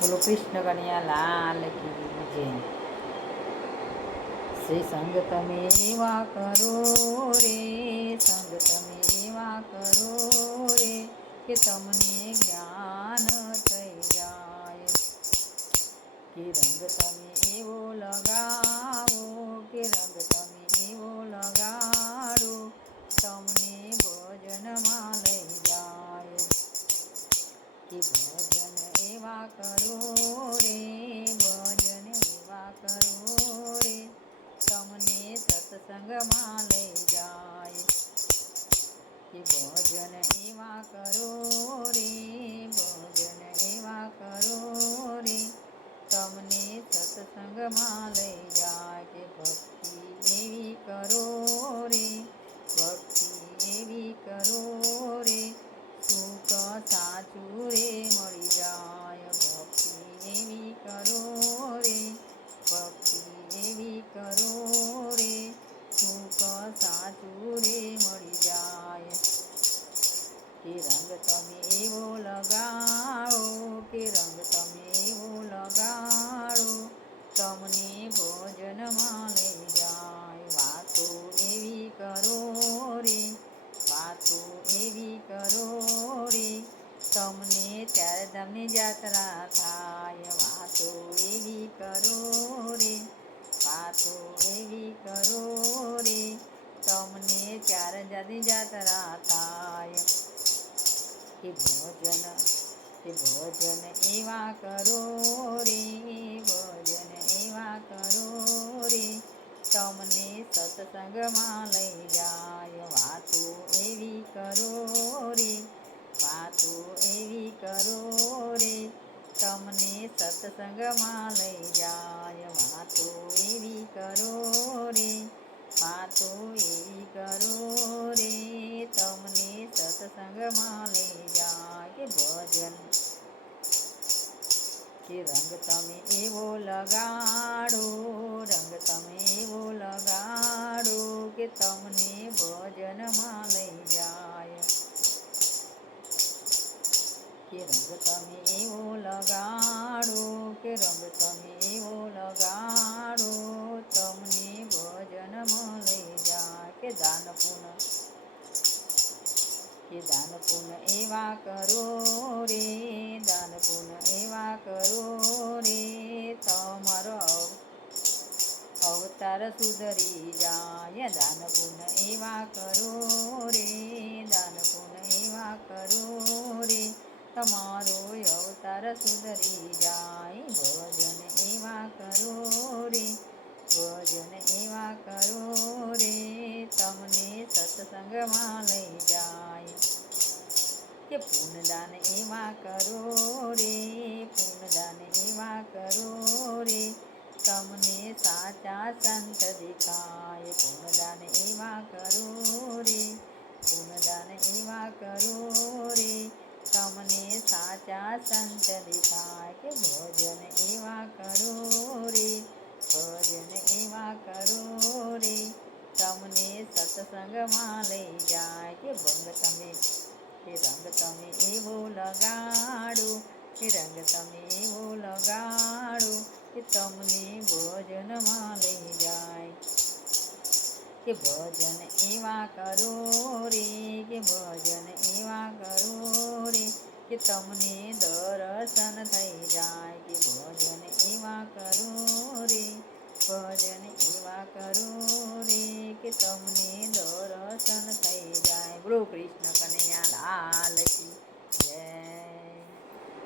બોલો કૃષ્ણ કન્યા લાલ કી જય. શ્રી સંગ તમે એવા કરો રે, સંગ તમે એવા કરો રે કે તમને જ્ઞાન થઈ જાય. કે રંગ તમે એવો લગાવો, કે રંગ તમે એવો લગાડો સત્સંગમાં લઈ જાય કે ભક્તિ એવી કરો રે, ભક્તિ એવી કરો રે. સુખ સાચું રે, મળી જાય ભક્તિ એવી કરો રે, ભક્તિ એવી કરો રે. સુખ સાચું રે, મળી જાય. કે રંગ તમે એવો લગાવો, કે રંગ જાત્રા થાય વાતો એવી કરો રે વાતો એવી કરો રે તમને ચાર જાતની જાત્રા થાય કે ભોજન કે ભોજન એવા કરો રે ભોજન એવા કરો રે તમને સત્સંગમાં લઈ જાય વાતો એવી કરો રે વાતો એવી કરો રે. તમને સત્સંગમાં લઈ જાય વાતો એવી કરો રે. વાતો એવી કરો રે. તમને સત્સંગમાં લઈ જાય કે ભજન. કે રંગ તમે એવો લગાડો, રંગ તમે એવો લગાડો કે તમને ભજનમાં એવો લગાડો કે રંગ તમે એવો લગાડો, તમને ભજનમાં લઈ જા કે દાન પુન. કે દાન પુન એવા કરો રે, દાન પુન એવા કરો રે, તમારો અવતાર સુધરી જાય, દાન પૂર્ણ એવા કરો રે. કરો રે ભજન એવા કરો રે તમને સત્સંગમાં લઈ જાય. કે પૂનદાન એવા કરો રે પૂનદાન એવા કરો રે તમને સાચા સંત દેખાય. પૂનદાન એવા કરો રે પૂનદાન એવા કરો રે તમને સાચા સંત દેખાય. કે ભોજન એવા કરો સત્સંગમાં લઈ જાય કે ભંગ તમે કે રંગ તમે એવો લગાડો કે રંગ તમે એવો લગાડો કે તમને ભોજનમાં લઈ જાય કે ભજન એવા કરો રે કે ભજન એવા કરો રે કે તમને દર્શન થઈ જાય કે ભજન એવા કરો રે ભજન એવા કરો રે કે તમને કૃષ્ણ કનૈયા લાલ કી